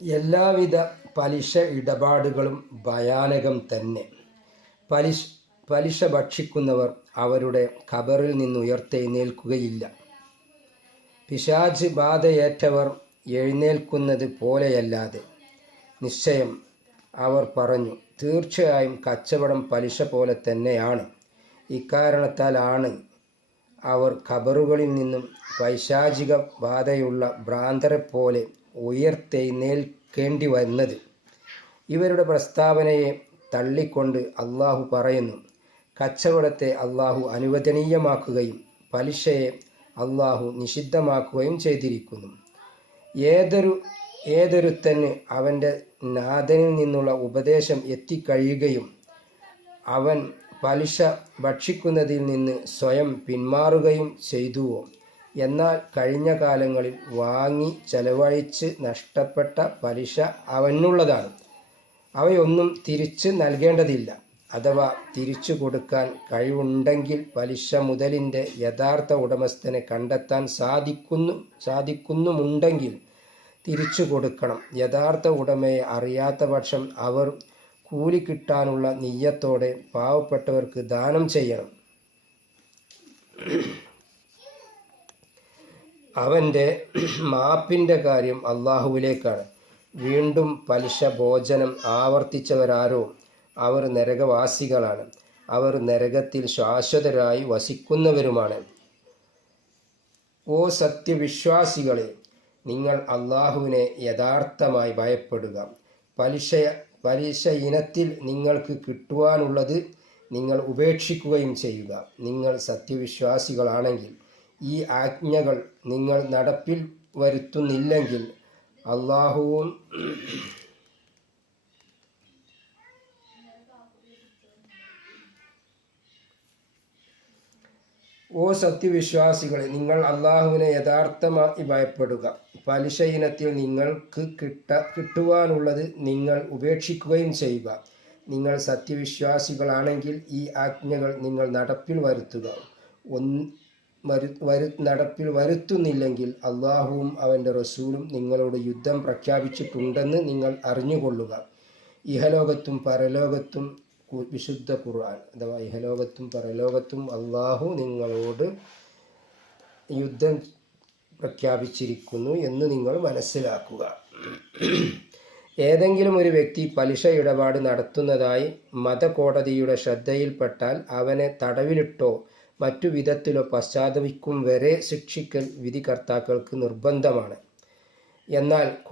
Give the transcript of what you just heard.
എല്ലാവിധ പലിശ ഇടപാടുകളും ഭയാനകം തന്നെ. പലിശ ഭക്ഷിക്കുന്നവർ അവരുടെ ഖബറിൽ നിന്ന് ഉയർത്തെഴുന്നേൽക്കുകയില്ല. പിശാച് ബാധയേറ്റവർ എഴുന്നേൽക്കുന്നത് പോലെയല്ലാതെ. നിശ്ചയം അവർ പറഞ്ഞു, തീർച്ചയായും കച്ചവടം പലിശ പോലെ തന്നെയാണ്. ഇക്കാരണത്താലാണ് അവർ ഖബറുകളിൽ നിന്നും പൈശാചിക ബാധയുള്ള ഭ്രാന്തരെപ്പോലെ ഉയർത്തെഴുന്നേൽക്കേണ്ടി വന്നത്. ഇവരുടെ പ്രസ്താവനയെ തള്ളിക്കൊണ്ട് അള്ളാഹു പറയുന്നു, കച്ചവടത്തെ അള്ളാഹു അനുവദനീയമാക്കുകയും പലിശയെ അള്ളാഹു നിഷിദ്ധമാക്കുകയും ചെയ്തിരിക്കുന്നു. ഏതൊരുത്തന് അവൻ്റെ നാഥനിൽ നിന്നുള്ള ഉപദേശം എത്തിക്കഴിയുകയും അവൻ പലിശ ഭക്ഷിക്കുന്നതിൽ നിന്ന് സ്വയം പിന്മാറുകയും ചെയ്തുവോ, എന്നാൽ കഴിഞ്ഞ കാലങ്ങളിൽ വാങ്ങി ചെലവഴിച്ച് നഷ്ടപ്പെട്ട പലിശ അവനുള്ളതാണ്. അവയൊന്നും തിരിച്ച് നൽകേണ്ടതില്ല. അഥവാ തിരിച്ചു കൊടുക്കാൻ കഴിവുണ്ടെങ്കിൽ പലിശ മുതലിൻ്റെ യഥാർത്ഥ ഉടമസ്ഥനെ കണ്ടെത്താൻ സാധിക്കുന്നുമുണ്ടെങ്കിൽ തിരിച്ചു കൊടുക്കണം. യഥാർത്ഥ ഉടമയെ അറിയാത്ത പക്ഷം അവർ കൂലി കിട്ടാനുള്ള നിയ്യത്തോടെ പാവപ്പെട്ടവർക്ക് ദാനം ചെയ്യണം. അവൻ്റെ മാപ്പിൻ്റെ കാര്യം അള്ളാഹുവിലേക്കാണ്. വീണ്ടും പലിശ ഭോജനം ആവർത്തിച്ചവരാരോ അവർ നരകവാസികളാണ്. അവർ നരകത്തിൽ ശാശ്വതരായി വസിക്കുന്നവരുമാണ്. ഓ സത്യവിശ്വാസികളെ, നിങ്ങൾ അള്ളാഹുവിനെ യഥാർത്ഥമായി ഭയപ്പെടുക. പലിശ ഇനത്തിൽ നിങ്ങൾക്ക് കിട്ടുവാനുള്ളത് നിങ്ങൾ ഉപേക്ഷിക്കുകയും ചെയ്യുക. നിങ്ങൾ സത്യവിശ്വാസികളാണെങ്കിൽ ഈ ആജ്ഞകൾ നിങ്ങൾ നടപ്പിൽ വരുത്തുന്നില്ലെങ്കിൽ അള്ളാഹുവും ഓ സത്യവിശ്വാസികളെ, നിങ്ങൾ അള്ളാഹുവിനെ യഥാർത്ഥമായി ഭയപ്പെടുക. പലിശ ഇനത്തിൽ നിങ്ങൾക്ക് കിട്ടുവാനുള്ളത് നിങ്ങൾ ഉപേക്ഷിക്കുകയും ചെയ്യുക. നിങ്ങൾ സത്യവിശ്വാസികളാണെങ്കിൽ ഈ ആജ്ഞകൾ നിങ്ങൾ നടപ്പിൽ വരുത്തുന്നില്ലെങ്കിൽ അള്ളാഹുവും അവൻ്റെ റസൂലും നിങ്ങളോട് യുദ്ധം പ്രഖ്യാപിച്ചിട്ടുണ്ടെന്ന് നിങ്ങൾ അറിഞ്ഞുകൊള്ളുക. ഇഹലോകത്തും പരലോകത്തും വിശുദ്ധ ഖുർആൻ അഥവാ ഇഹലോകത്തും പരലോകത്തും അള്ളാഹു നിങ്ങളോട് യുദ്ധം പ്രഖ്യാപിച്ചിരിക്കുന്നു എന്ന് നിങ്ങൾ മനസ്സിലാക്കുക. ഏതെങ്കിലും ഒരു വ്യക്തി പലിശ ഇടപാട് നടത്തുന്നതായി മതകോടതിയുടെ ശ്രദ്ധയിൽപ്പെട്ടാൽ അവനെ തടവിലിട്ടോ മറ്റു വിധത്തിലോ പശ്ചാത്തപിക്കും വരെ ശിക്ഷിക്കൽ വിധികർത്താക്കൾക്ക് നിർബന്ധമാണ്. എന്നാൽ